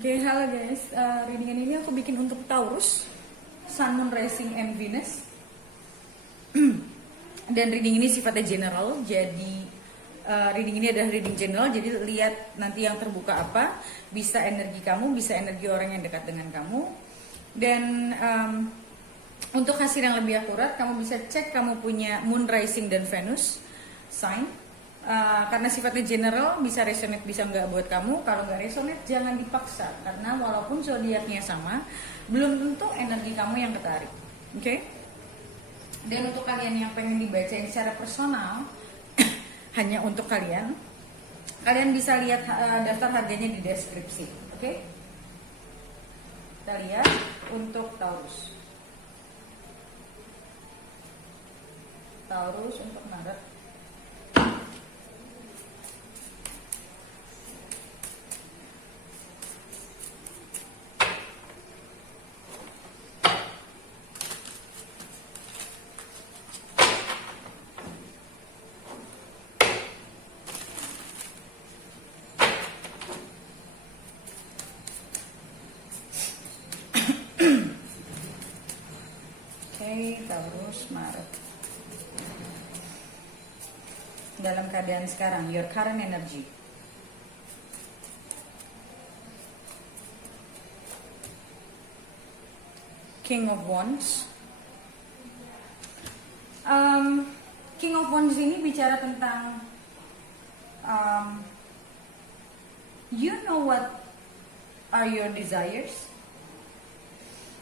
Oke, halo guys. Readingan ini aku bikin untuk Taurus, Sun, Moon, Rising, and Venus. Dan reading ini sifatnya general, jadi reading ini adalah reading general. Jadi lihat nanti yang terbuka apa, bisa energi kamu, bisa energi orang yang dekat dengan kamu. Dan untuk hasil yang lebih akurat, kamu bisa cek kamu punya Moon, Rising, dan Venus sign. Karena sifatnya general, bisa resonate bisa nggak buat kamu. Kalau nggak resonate jangan dipaksa, karena walaupun zodiaknya sama, belum tentu energi kamu yang ketarik. Oke? Dan untuk kalian yang pengen dibacain secara personal, hanya untuk kalian bisa lihat daftar harganya di deskripsi. Oke? Kita lihat untuk Taurus untuk Maret. Taurus Maret. Dalam keadaan sekarang, your current energy. King of Wands. King of Wands ini bicara tentang you know what are your desires.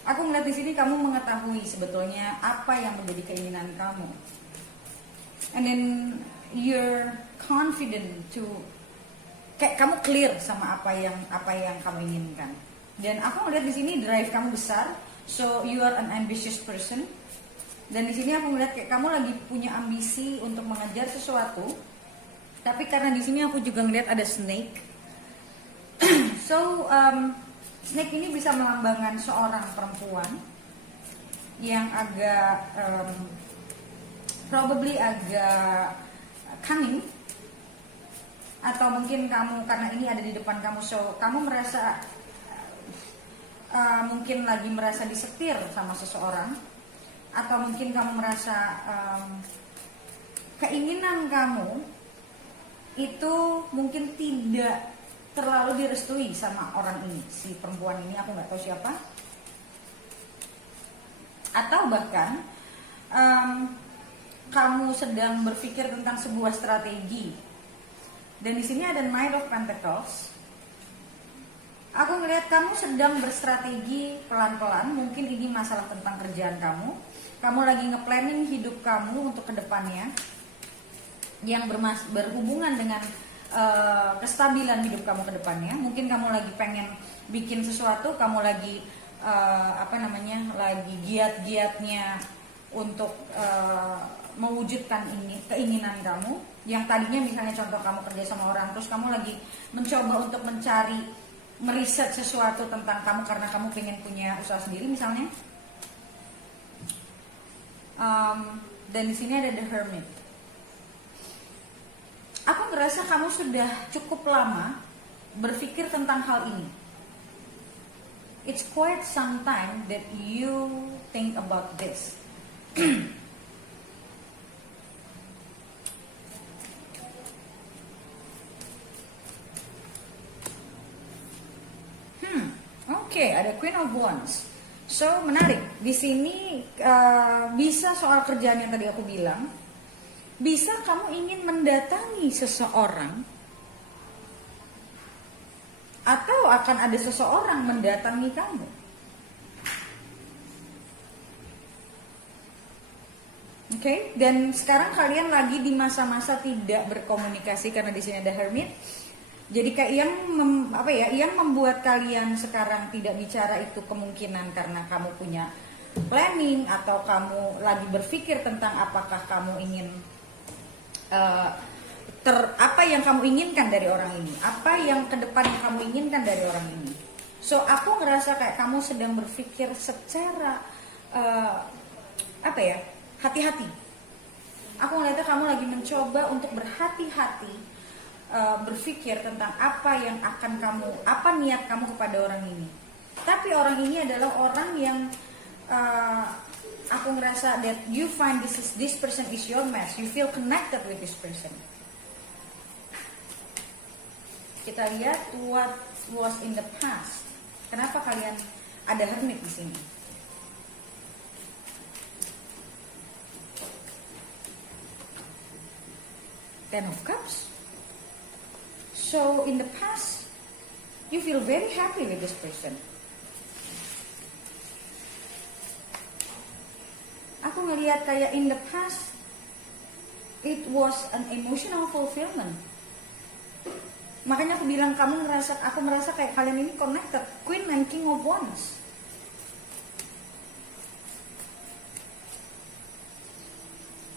Aku melihat di sini kamu mengetahui sebetulnya apa yang menjadi keinginan kamu, and then you're confident to, kayak kamu clear sama apa yang kamu inginkan. Dan aku melihat di sini drive kamu besar, so you are an ambitious person. Dan di sini aku melihat kayak kamu lagi punya ambisi untuk mengejar sesuatu, tapi karena di sini aku juga melihat ada snake. So snake ini bisa melambangkan seorang perempuan yang agak probably agak cunning, atau mungkin kamu karena ini ada di depan kamu, so kamu merasa mungkin lagi merasa disetir sama seseorang, atau mungkin kamu merasa keinginan kamu itu mungkin tidak terlalu direstui sama orang ini, si perempuan ini, aku nggak tahu siapa. Atau bahkan kamu sedang berpikir tentang sebuah strategi. Dan di sini ada Knight of Pentacles. Aku ngelihat kamu sedang berstrategi pelan-pelan. Mungkin ini masalah tentang kerjaan kamu. Kamu lagi nge-planning hidup kamu untuk kedepannya, yang berhubungan dengan kestabilan hidup kamu ke depannya. Mungkin kamu lagi pengen bikin sesuatu, kamu lagi lagi giat-giatnya untuk mewujudkan keinginan kamu. Yang tadinya misalnya contoh kamu kerja sama orang, terus kamu lagi mencoba untuk meriset sesuatu tentang kamu karena kamu pengen punya usaha sendiri misalnya. Dan di sini ada The Hermit. Aku ngerasa kamu sudah cukup lama berpikir tentang hal ini. It's quite some time that you think about this. Oke, ada Queen of Wands. So menarik. Di sini bisa soal kerjaan yang tadi aku bilang. Bisa kamu ingin mendatangi seseorang, atau akan ada seseorang mendatangi kamu. Oke, dan sekarang kalian lagi di masa-masa tidak berkomunikasi karena di sini ada Hermit. Jadi kayak yang membuat kalian sekarang tidak bicara itu kemungkinan karena kamu punya planning, atau kamu lagi berpikir tentang apakah kamu ingin apa yang kamu inginkan dari orang ini, apa yang kedepan yang kamu inginkan dari orang ini. So aku ngerasa kayak kamu sedang berpikir secara hati-hati. Aku ngeliatnya kamu lagi mencoba untuk berhati-hati berpikir tentang apa yang akan kamu, apa niat kamu kepada orang ini. Tapi orang ini adalah orang yang aku ngerasa that you find this person is your match, you feel connected with this person. Kita lihat what was in the past. Kenapa kalian ada hermit di sini? Ten of Cups. So in the past, you feel very happy with this person. Aku ngelihat kayak in the past, it was an emotional fulfillment. Makanya aku bilang aku merasa kayak kalian ini connected. Queen and King of Wands.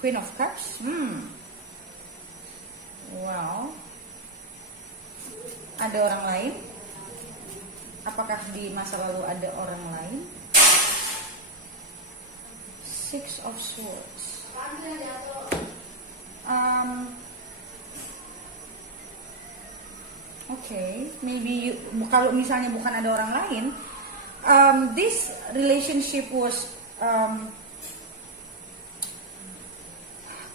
Queen of Cups. Wow. Ada orang lain? Apakah di masa lalu ada orang lain? Six of Swords. Maybe kalau misalnya bukan ada orang lain, this relationship was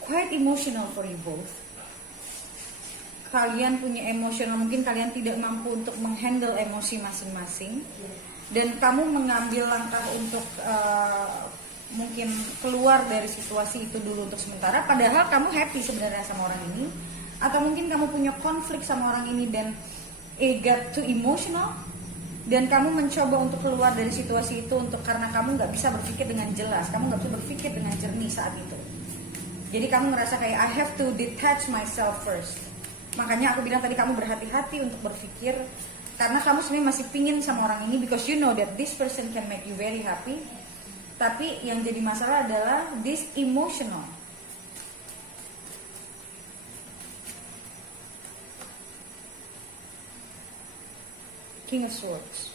quite emotional for you both. Kalian punya emosional, mungkin kalian tidak mampu untuk menghandle emosi masing-masing, dan kamu mengambil langkah untuk mungkin keluar dari situasi itu dulu untuk sementara, padahal kamu happy sebenarnya sama orang ini, atau mungkin kamu punya konflik sama orang ini dan it got too emotional, dan kamu mencoba untuk keluar dari situasi itu karena kamu nggak bisa berpikir dengan jelas, kamu nggak bisa berpikir dengan jernih saat itu. Jadi kamu ngerasa kayak I have to detach myself first. Makanya aku bilang tadi kamu berhati-hati untuk berpikir, karena kamu sebenarnya masih pingin sama orang ini because you know that this person can make you very happy. Tapi yang jadi masalah adalah this emotional. King of Swords.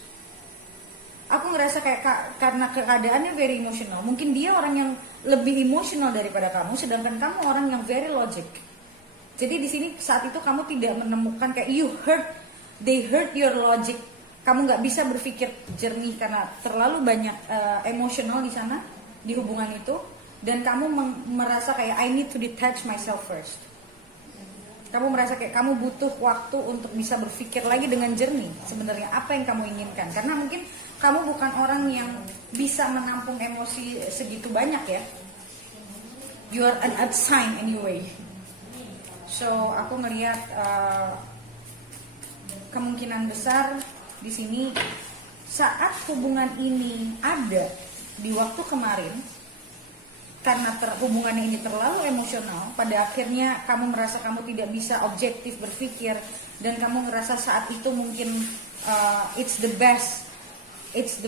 Aku ngerasa kayak karena keadaannya very emotional. Mungkin dia orang yang lebih emotional daripada kamu, sedangkan kamu orang yang very logic. Jadi di sini saat itu kamu tidak menemukan kayak they hurt your logic. Kamu nggak bisa berpikir jernih karena terlalu banyak emosional di sana, di hubungan itu, dan kamu merasa kayak I need to detach myself first. Kamu merasa kayak kamu butuh waktu untuk bisa berpikir lagi dengan jernih sebenarnya apa yang kamu inginkan, karena mungkin kamu bukan orang yang bisa menampung emosi segitu banyak ya. You are an earth sign anyway. So aku ngelihat kemungkinan besar di sini saat hubungan ini ada di waktu kemarin, karena hubungannya ini terlalu emosional, pada akhirnya kamu merasa kamu tidak bisa objektif berpikir, dan kamu ngerasa saat itu mungkin it's the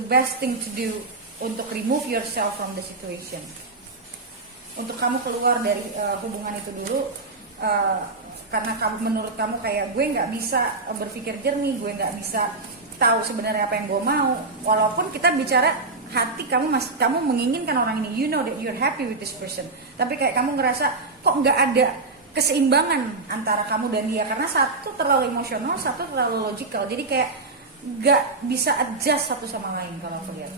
best thing to do untuk remove yourself from the situation, untuk kamu keluar dari hubungan itu dulu. Karena menurut kamu kayak gue nggak bisa berpikir jernih, gue nggak bisa tahu sebenarnya apa yang gue mau. Walaupun kita bicara hati, kamu menginginkan orang ini, you know that you're happy with this person, tapi kayak kamu ngerasa kok nggak ada keseimbangan antara kamu dan dia, karena satu terlalu emosional, satu terlalu logical. Jadi kayak nggak bisa adjust satu sama lain kalau aku lihat.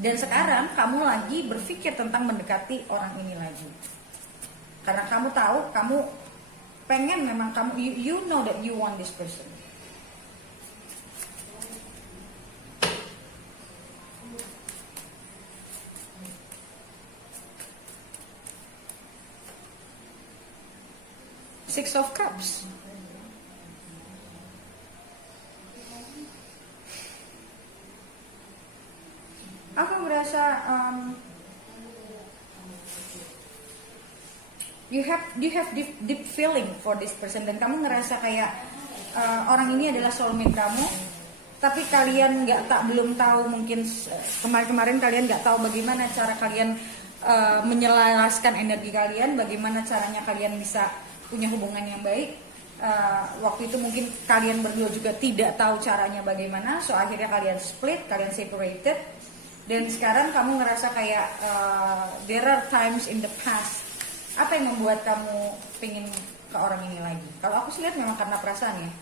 Dan sekarang kamu lagi berpikir tentang mendekati orang ini lagi. Karena kamu tahu, kamu pengen, memang kamu you know that you want this person. Six of Cups. Aku merasa you have deep feeling for this person, dan kamu ngerasa kayak orang ini adalah soulmate kamu, tapi kalian belum tahu, mungkin kemarin kalian nggak tahu bagaimana cara kalian menyelaraskan energi kalian, bagaimana caranya kalian bisa punya hubungan yang baik. Waktu itu mungkin kalian berdua juga tidak tahu caranya bagaimana, so akhirnya kalian split, kalian separated, dan sekarang kamu ngerasa kayak there are times in the past. Apa yang membuat kamu pengen ke orang ini lagi. Kalau aku sih lihat memang karena perasaan ya.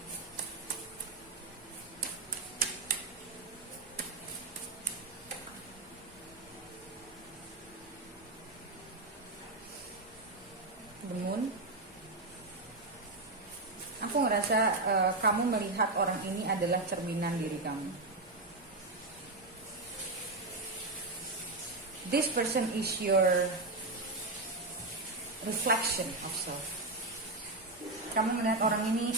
The Moon. Aku ngerasa kamu melihat orang ini adalah cerminan diri kamu. This person is your reflection of self. Kamu melihat orang ini.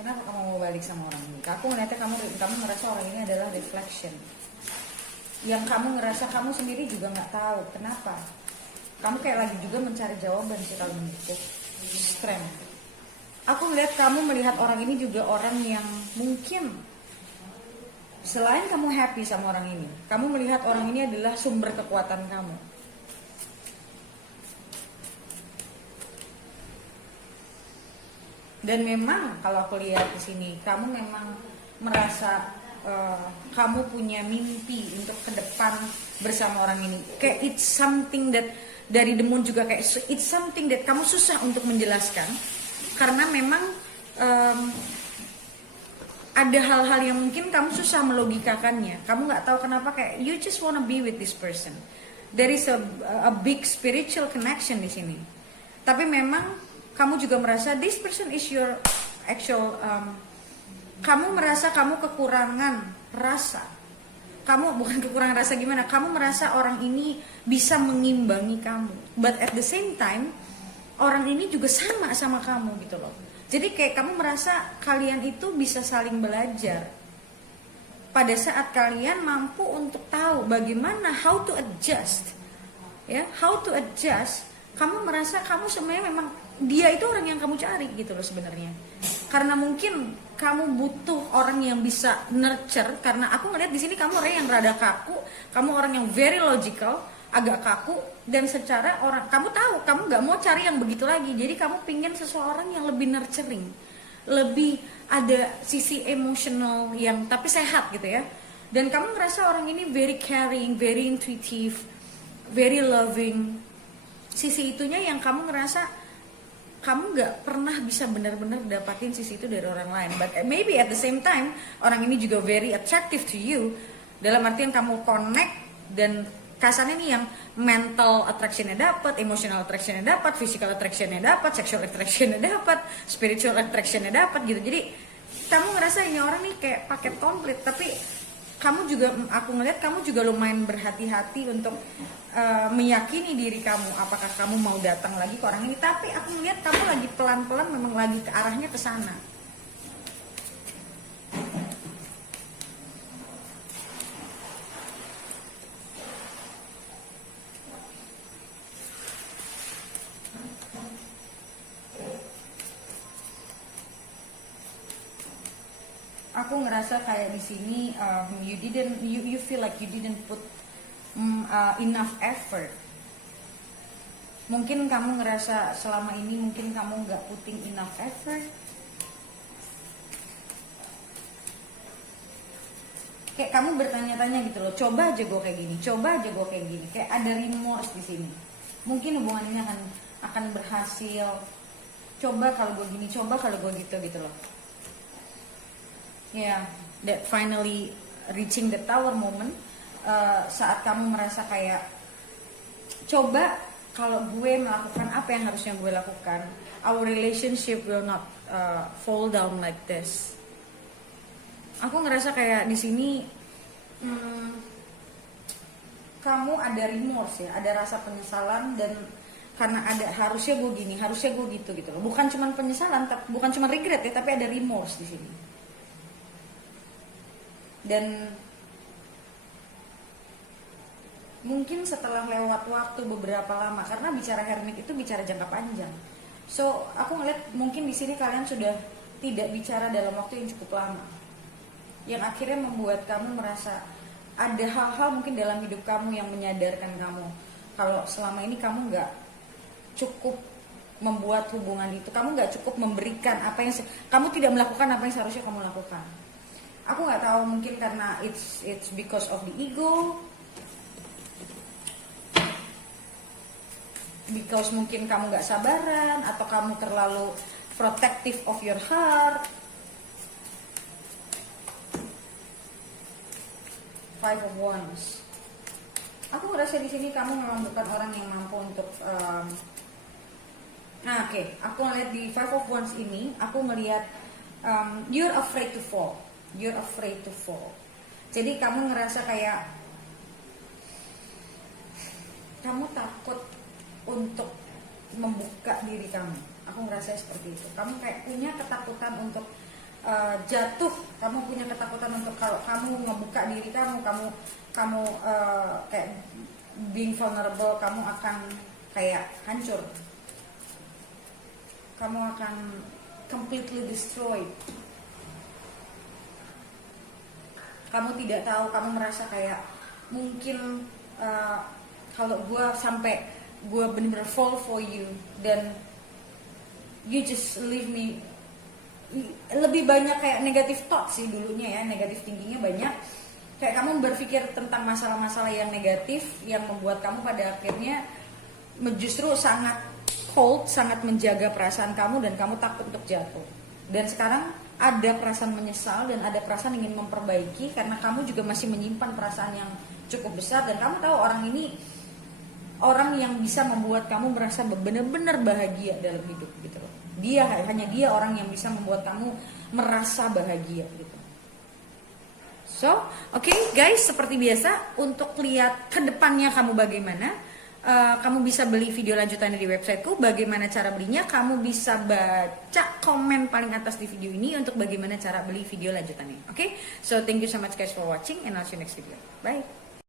Kenapa kamu mau balik sama orang ini? Aku ngeliatnya kamu merasa orang ini adalah reflection. Yang kamu ngerasa kamu sendiri juga nggak tahu kenapa. Kamu kayak lagi juga mencari jawaban sih kalau menurutku. Strength. Aku melihat kamu melihat orang ini juga orang yang mungkin selain kamu happy sama orang ini, kamu melihat orang ini adalah sumber kekuatan kamu. Dan memang kalau aku lihat di sini, kamu memang merasa kamu punya mimpi untuk ke depan bersama orang ini. Kayak it's something that dari The Moon juga kayak it's something that kamu susah untuk menjelaskan karena memang ada hal-hal yang mungkin kamu susah melogikakannya. Kamu nggak tahu kenapa kayak you just wanna be with this person. There is a big spiritual connection di sini. Tapi memang kamu juga merasa this person is your actual kamu merasa kamu kekurangan rasa. Kamu bukan kekurangan rasa gimana? Kamu merasa orang ini bisa mengimbangi kamu. But at the same time, orang ini juga sama kamu gitu loh. Jadi kayak kamu merasa kalian itu bisa saling belajar. Pada saat kalian mampu untuk tahu bagaimana how to adjust. Ya, how to adjust. Kamu merasa kamu sebenarnya memang dia itu orang yang kamu cari gitu loh sebenarnya. Karena mungkin kamu butuh orang yang bisa nurture. Karena aku ngeliat di sini kamu orang yang rada kaku, kamu orang yang very logical, agak kaku, dan secara orang kamu tahu kamu nggak mau cari yang begitu lagi. Jadi kamu pingin seseorang yang lebih nurturing, lebih ada sisi emosional yang tapi sehat gitu ya. Dan kamu ngerasa orang ini very caring, very intuitive, very loving. Sisi itunya yang kamu ngerasa kamu nggak pernah bisa benar-benar dapatin sisi itu dari orang lain. But maybe at the same time orang ini juga very attractive to you. Dalam artian kamu connect dan kasarnya nih yang mental attractionnya dapat, emotional attractionnya dapat, physical attractionnya dapat, sexual attractionnya dapat, spiritual attractionnya dapat gitu. Jadi kamu ngerasa ini orang nih kayak paket komplit. Tapi kamu juga, aku ngeliat kamu juga lumayan berhati-hati untuk meyakini diri kamu apakah kamu mau datang lagi ke orang ini. Tapi aku ngeliat kamu lagi pelan-pelan memang lagi ke arahnya ke sana. Aku ngerasa kayak di sini you feel like you didn't put enough effort. Mungkin kamu ngerasa selama ini mungkin kamu nggak putting enough effort. Kayak kamu bertanya-tanya gitu loh, coba aja gue kayak gini, coba aja gue kayak gini. Kayak ada remorse di sini. Mungkin hubungannya akan berhasil. Coba kalau gue gini, coba kalau gue gitu loh. Yeah, that finally reaching the tower moment. Saat kamu merasa kayak coba kalau gue melakukan apa yang harusnya gue lakukan, our relationship will not fall down like this. Aku ngerasa kayak di sini kamu ada remorse ya, ada rasa penyesalan dan karena ada harusnya gue gini, harusnya gue gitu loh. Bukan cuma penyesalan, bukan cuma regret ya, tapi ada remorse di sini. Dan mungkin setelah lewat waktu beberapa lama, karena bicara hermit itu bicara jangka panjang. So aku ngeliat mungkin di sini kalian sudah tidak bicara dalam waktu yang cukup lama, yang akhirnya membuat kamu merasa ada hal-hal mungkin dalam hidup kamu yang menyadarkan kamu kalau selama ini kamu nggak cukup membuat hubungan itu, kamu nggak cukup memberikan apa yang kamu tidak melakukan apa yang seharusnya kamu lakukan. Aku nggak tahu, mungkin karena it's because of the ego. because mungkin kamu nggak sabaran atau kamu terlalu protective of your heart. Five of Wands. Aku ngerasa di sini kamu memang bukan orang yang mampu untuk aku ngeliat di Five of Wands ini, aku ngeliat you're afraid to fall. You're afraid to fall. Jadi kamu ngerasa kayak kamu takut untuk membuka diri kamu. Aku ngerasa seperti itu. Kamu kayak punya ketakutan untuk jatuh. Kamu punya ketakutan untuk kalau kamu ngebuka diri kamu kayak being vulnerable, kamu akan kayak hancur. Kamu akan completely destroyed. Kamu tidak tahu, kamu merasa kayak mungkin kalau gue sampai gue bener-bener fall for you, dan you just leave me. Lebih banyak kayak negative thought sih dulunya ya, negative thinkingnya banyak. Kayak kamu berpikir tentang masalah-masalah yang negatif yang membuat kamu pada akhirnya justru sangat cold, sangat menjaga perasaan kamu dan kamu takut untuk jatuh. Dan sekarang ada perasaan menyesal dan ada perasaan ingin memperbaiki karena kamu juga masih menyimpan perasaan yang cukup besar, dan kamu tahu orang ini orang yang bisa membuat kamu merasa benar-benar bahagia dalam hidup gitu loh. Hanya dia orang yang bisa membuat kamu merasa bahagia gitu. So, oke, guys, seperti biasa untuk lihat ke depannya kamu bagaimana, kamu bisa beli video lanjutannya di websiteku. Bagaimana cara belinya? Kamu bisa baca komen paling atas di video ini untuk bagaimana cara beli video lanjutannya. Oke? So, thank you so much guys for watching and I'll see you next video. Bye.